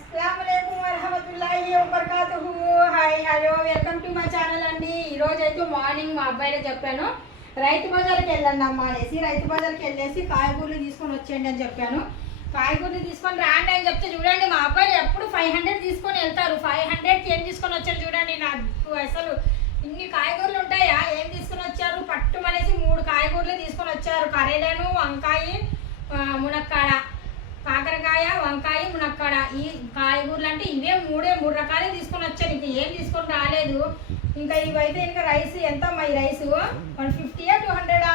అస్సలాముఅలైకుం వరహమతుల్లాహి వబరకాతుహు. Hi hello welcome to my channel అండి. ఈరోజు అయితే మార్నింగ్ మా అబ్బాయికి చెప్పాను రైతు బజార్కి వెళ్ళండి అమ్మా అనేసి. రైతు బజార్కి వెళ్ళేసి కాయగూరలు తీసుకొని వచ్చేయండి అని చెప్పాను. కాయగూరలు తీసుకొని రాండి అని చెప్తే చూడండి మా అబ్బాయిలు ఎప్పుడు 500 తీసుకొని వెళ్తారు. 500కి ఏం తీసుకొని వచ్చారు చూడండి. నాకు అసలు ఇన్ని కాయగూరలు ఉంటాయా, ఏం తీసుకొని వచ్చారు పట్టుమనేసి 3 కాయగూరలు తీసుకొని వచ్చారు. కరేలను, వంకాయ, మునక్కాడ, కాకరకాయ, వంకాయ, మునక్కాడ. ఈ కాయగూరలు అంటే ఇవే 3 రకాలే తీసుకొని వచ్చాను. ఇంకా ఏం తీసుకొని రాలేదు. ఇంకా ఇవైతే ఇంకా రైస్ ఎంత అమ్మా ఈ రైస్ 150 200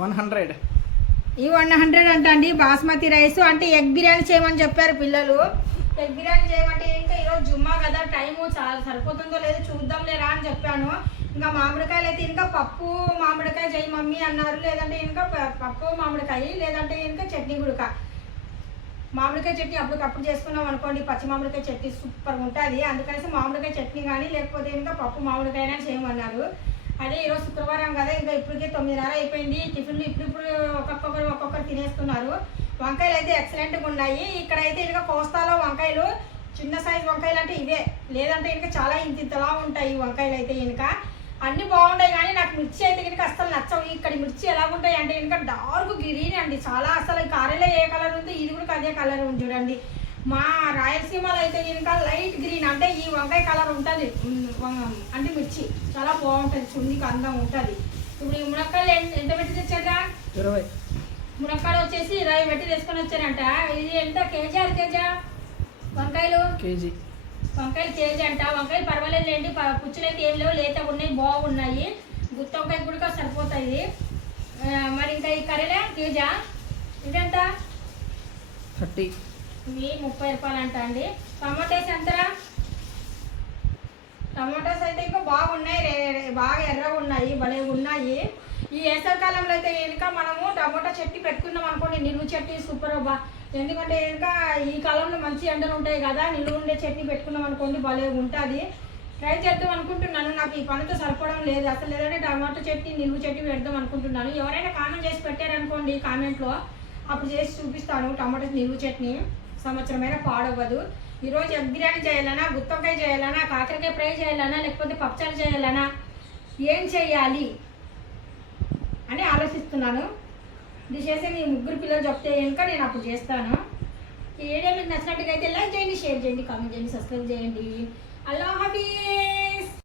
100 ఈ 100 అంట అండి. బాస్మతి రైస్ అంటే ఎగ్ బిర్యానీ చేయమని చెప్పారు పిల్లలు. ఎగ్ బిర్యానీ చేయమంటే ఇంకా ఈరోజు జుమ్మా కదా, టైము చాలా సరిపోతుందో లేదో చూద్దాం లేరా అని చెప్పాను. ఇంకా మామిడికాయలు అయితే ఇంకా పప్పు మామిడికాయ చేయి మమ్మీ అన్నారు. లేదంటే ఇంకా పప్పు మామిడికాయ, లేదంటే ఇంకా చట్నీ గుడక. మామిడికాయ చట్నీ అప్పటికప్పుడు చేసుకున్నాం అనుకోండి, పచ్చి మామిడికాయ చట్నీ సూపర్గా ఉంటుంది. అందుకనేసి మామిడికాయ చట్నీ కానీ లేకపోతే ఇంకా పప్పు మామిడికాయ చేయమన్నారు. అదే ఈరోజు శుక్రవారం కదా, ఇంకా ఇప్పటికే 9:30 అయిపోయింది. టిఫిన్లు ఇప్పుడు ఒక్కొక్కరు తినేస్తున్నారు. వంకాయలు అయితే ఎక్సలెంట్గా ఉన్నాయి. ఇక్కడైతే ఇంకా కోస్తాలో వంకాయలు చిన్న సైజు వంకాయలు అంటే ఇవే, లేదంటే ఇంకా చాలా ఇంతలా ఉంటాయి వంకాయలు అయితే. ఇంకా అన్నీ బాగుంటాయి కానీ నాకు మిర్చి అయితే కనుక అస్సలు నచ్చవు. ఇక్కడ మిర్చి ఎలా ఉంటాయి అంటే ఇంకా డార్క్ గ్రీన్ అండి చాలా. అసలు కారెలో ఏ కలర్ ఉంది ఇది కూడా అదే కలర్ ఉంది చూడండి. మా రాయలసీమలో అయితే కనుక లైట్ గ్రీన్ అంటే ఈ వంకాయ కలర్ ఉంటుంది. అంటే మిర్చి చాలా బాగుంటుంది, చుండికి అందం ఉంటుంది. ఇప్పుడు ఈ మునక్కాయలు ఎంత పెట్టి తెచ్చారా? 20. మునక్కాయలు వచ్చేసి 20 పెట్టి తీసుకొని వచ్చారంట. ఇది ఎంత కేజీ 6 కేజా వంకాయలు? కేజీ. వంకాయలు కేజీ అంట. వంకాయలు పర్వాలేదులేండి, పుచ్చులు అయితే ఏం లేవు, లేత ఉన్నాయి, బాగున్నాయి. గుత్తి వంకాయ కూడా సరిపోతాయి. మరి ఇంకా ఈ కర్రీలే కేజా ఇదెంత? 30. ఇవి 30 రూపాయలు అంట అండి. టమాటాస్ ఎంతరా? టమాటాస్ అయితే ఇంకా బాగున్నాయి, బాగా ఎర్రగా ఉన్నాయి, భలే ఉన్నాయి. ఈ వేసవికాలంలో అయితే ఇంకా మనము టమాటా చట్నీ పెట్టుకున్నాం అనుకోండి, నిలువ చట్నీ సూపర్ బా. ఎందుకంటే ఇంకా ఈ కాలంలో మంచి ఎండలు ఉంటాయి కదా, నిలువ ఉండే చట్నీ పెట్టుకున్నాం అనుకోండి భలే ఉంటుంది. ట్రై చేద్దాం అనుకుంటున్నాను. నాకు ఈ పనితో సరిపోవడం లేదు అసలు. లేదంటే టమాటో చట్నీ నిలువ చట్నీ పెడదాం అనుకుంటున్నాను. ఎవరైనా కామెంట్ చేసి పెట్టారనుకోండి కామెంట్లో, అప్పుడు చేసి చూపిస్తాను. టమాటో నిలువ చట్నీ సంవత్సరమైనా పాడవ్వదు. ఈరోజు ఎగ్ బిర్యానీ చేయాలన్నా, గుత్తొంకాయ చేయాలన్నా, కాకరకాయ ఫ్రై చేయాలన్నా, లేకపోతే పప్పుచారు చేయాలన్నా ఏం చేయాలి అని ఆలోచిస్తున్నాను. ఇది చేసి మీ 3 పిల్లలు చెప్తే కనుక నేను అప్పుడు చేస్తాను. ఈ వీడియో మీకు నచ్చినట్టుగా అయితే లైక్ చేయండి, షేర్ చేయండి, కామెంట్ చేయండి, సబ్స్క్రైబ్ చేయండి. అల్లా హాఫీజ్.